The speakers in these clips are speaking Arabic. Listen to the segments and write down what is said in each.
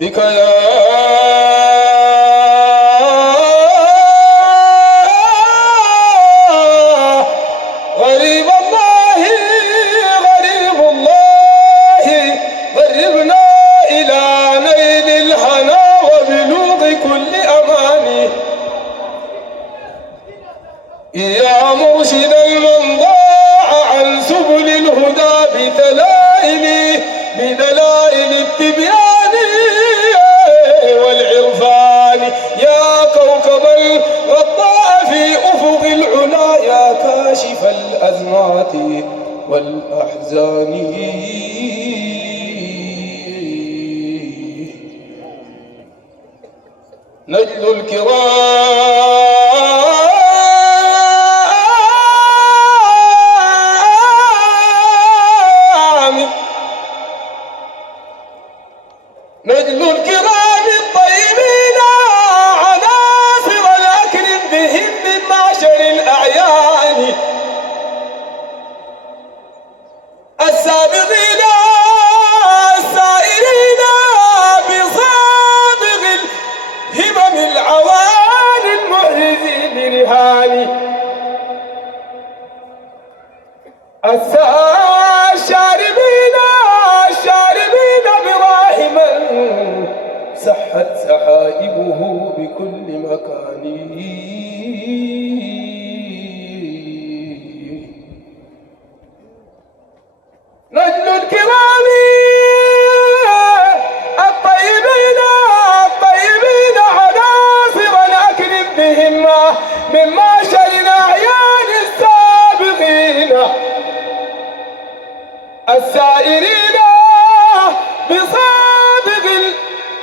بك يا غريب الله غريب الله غربنا إلى نيل الهنا وبلوغ كل أماني يا مرشد من ضاع عن سبل الهدى بدلائل التبيان والعرفان يا كوكبا غطاء في أفق العلا يا كاشف الأزمات والأحزان نجل الكرام نجل الكرام الطيبين عناصر الأكرم بهم من معشر الأعيان السابقين السائرين بصادق الهمم العوان المحرزين برهان الشاربين براحما سحت سحائبه بكل مكان نجل الكرام الطيبين عناصر الأكرم بهم من معشر الأعيان السابقين السائرين بصادق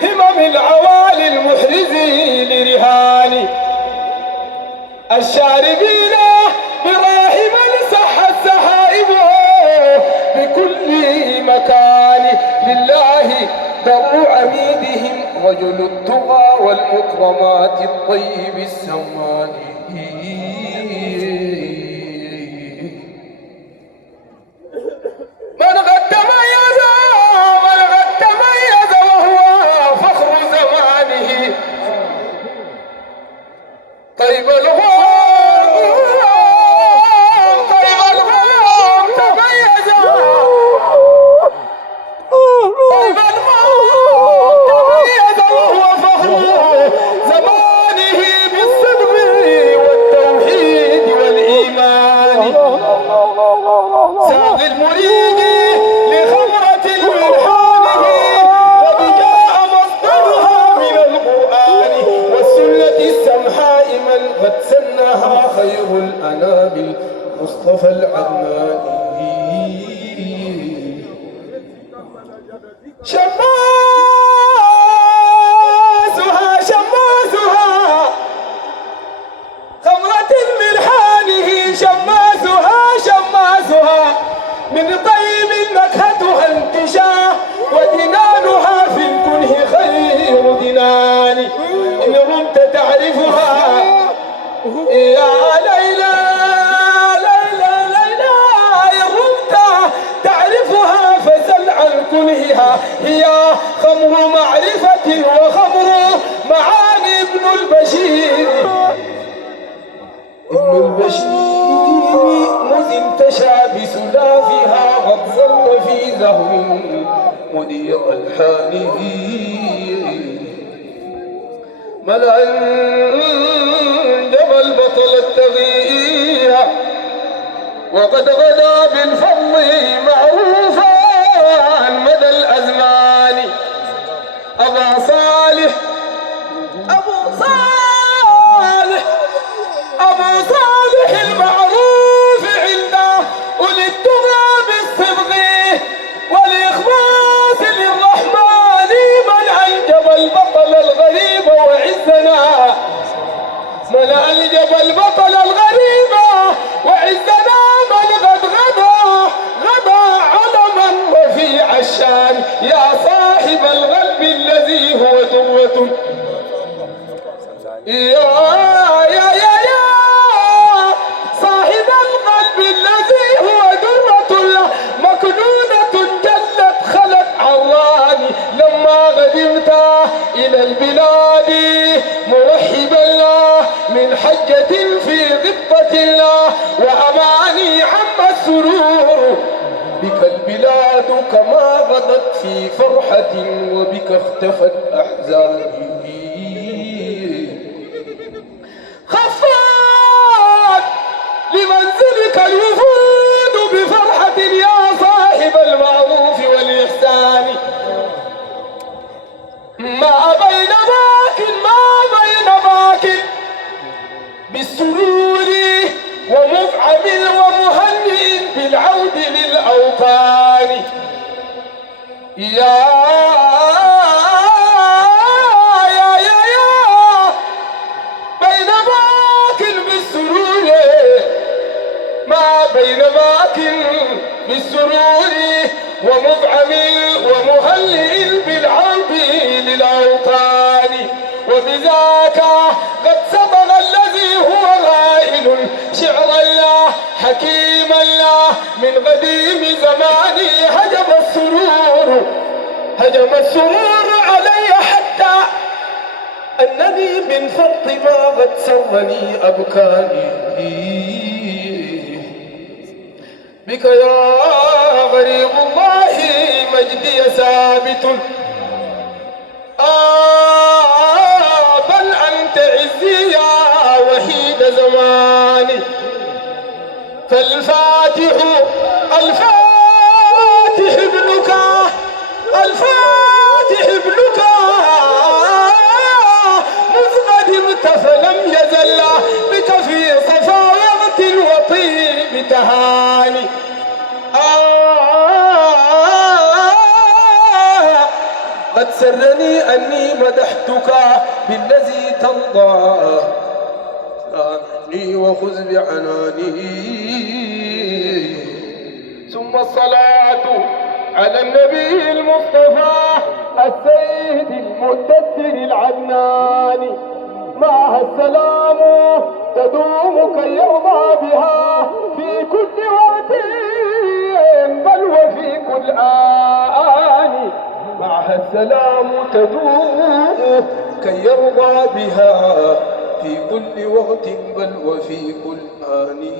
الهمم العوالي المحرزين لرهان الشاربين براحما سحت سحائبه بكل مكان لله در عميدهم رجل التقى والمكرمات الطيب السمان من قد تميز وهو فخر زمانه طيب الغرام تميز وهو فخر زمانه بالصدق والتوحيد والإيمان ساق المريد لخمرة الملحانه قد جاء مصدرها من القرآن والسنة السمحاء من قد سنها خير الأنام المصطفى العدناني شماسها خمرة الملحانه شماسها من طيب نكهتها انتشاء ودنانها في الكنه خير دنان إن رمت تعرفها يا ليلى إن رمت تعرفها فسل عن كنهها هي خمر معرفة وخمر معاني ابن البشير مذ انتشى بسلافها قد ظل في زهو مدير الحانه ملأ جبل بطل التغيير وقد غدا بالفضل معروفا مدى الأزمان أبا صالح المعروف عنده أولي التقى بالصدق والإخلاص للرحمن من أنجب البطل الغريب وعزنا من قد غدا علما رفيع الشان يا صاحب القلب الذي هو ذروة يا صاحب القلب الذي هو درة مكنونة جل حجة في غبطة الله وأماني عم السرور بك البلاد كما غدت في فرحة وبك اختفت أحزاني خفت لمنزلك الوفود بفرحة يا صاحب المعروف والإحسان ما بين باك بالسرور ومفعم ومهنئ بالعود للأوطان يا بين باك بالسرور ما بين باك بالسرور ومفعم ومهنئ بالعود للأوطان وبذاك قد سبق الذي هو غائل شعر الله حكيم الله من قديم زماني هجم السرور علي حتى أنني من فرط ما قد سرني أبكاني بك يا غريب الله مجدي ثابت بل أنت عزي يا وحيد زماني فالفاتح ابنك مذ قدمت فلم يزل بك في صفاوة وطيب تهاني قد سرني أني مدحتك بالذي ترضى سامحني وخذ بعناني ثم الصلاة على النبي المصطفى السيد المدثر العناني معها السلام تدوم كي يرضى بها في كل وقت بل وفي كل آن معها السلام تدوم كي يرضى بها في كل وقت بل وفي كل آن